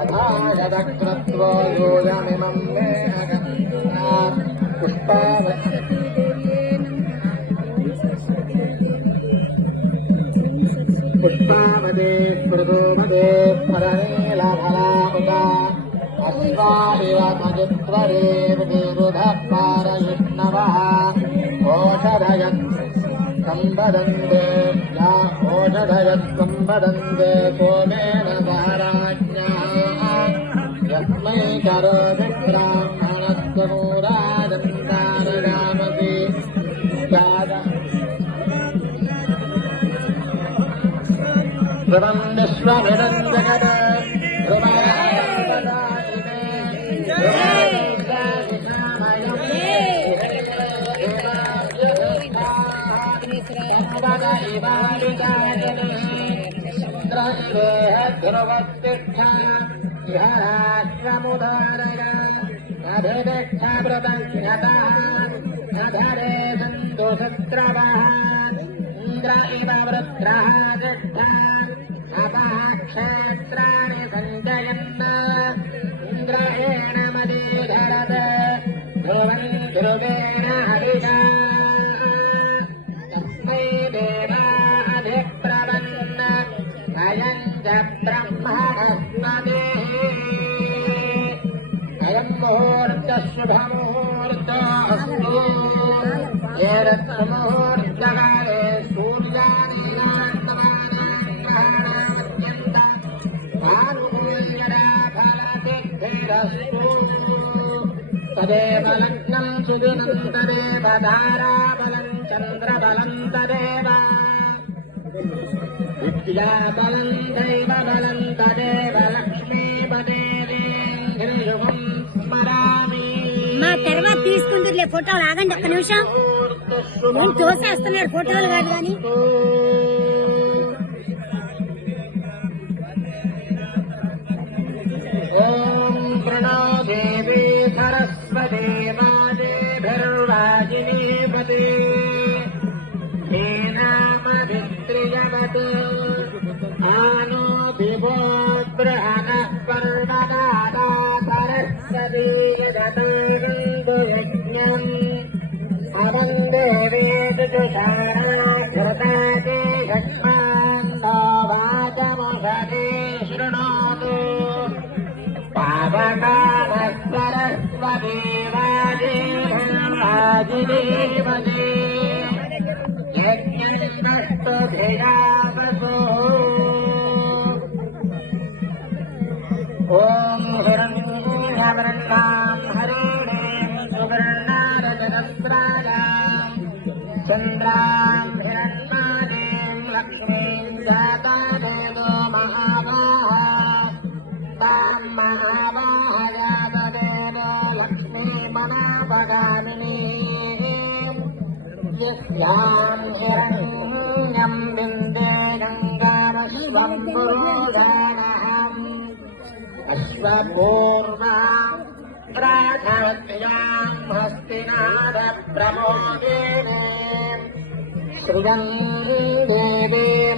అధారదక్రత్వో యూయమిమం మే పుష్పావతి పుష్పావదే మృదోమదే పరనీలఫలా ఉద అశ్వాదివ మజిత్వరే విరుధ పారయుష్ణవ ఓషధయ సంబదందే या ओषधयत् सम्बदन्ते सोमेन महाराज्ञः यस्मै करोति ब्राह्मणस्य मूरादन्तारगामति जात। ध्रुवम् विश्वमिदम् जगत् ध्रुवत्तिष्ठमुदारय अभिदक्षव्रतज्ञतः अधरे सन्तोषत्रवः इन्द्र इव वृत्रः तिष्ठ अपाक्षेत्राणि सञ्जयन् इन्द्रेण मदीधरत् ध्रुवन् ध्रुवेण हरिता च ब्रह्मणस्मदेः अयम् मुहूर्तः शुभमुहूर्तोऽस्तु एतत्मुहूर्तकाले सूर्यानि तदेव लग्नम् सुदिनम् तदेव धाराबलम् चन्द्रबलम् तदेव మా తర్వాత తీసుకుంటుందిలే ఫోటోలు ఆగండి ఒక్క నిమిషం. నేను తోసేస్తున్నారు ఫోటోలు కాదు కాని. ఓం ప్రణో దేవీ సరస్వదేవా आनो दिवो बृहणः पर्वदादा सरस्वती यजतोन्दुयज्ञम् अवन्दे वेदजुषाणाघृतादे यक्ष्मान्नो वाचमुषदे शृणोतु पावकामस्वरस्वदेवादेवाजिदेवदे यज्ञस्तुभियावसो ॐ हिरण्यवृन्दाम् हरिणीम् सुवर्णारजनस्रायाम् चन्द्राम् हिरण्मानीम् लक्ष्मीम् जातादेवो महावाहा ताम् महावाहयावदेव लक्ष्मीमनापगामिनी। यस्याम् हिरण्यम् बिन्दे गङ्गामस्वम् पुरोधानहम् अश्वपूर्वाम् प्राधान्याम् हस्तिनादप्रमोदेने। श्रियम् देवे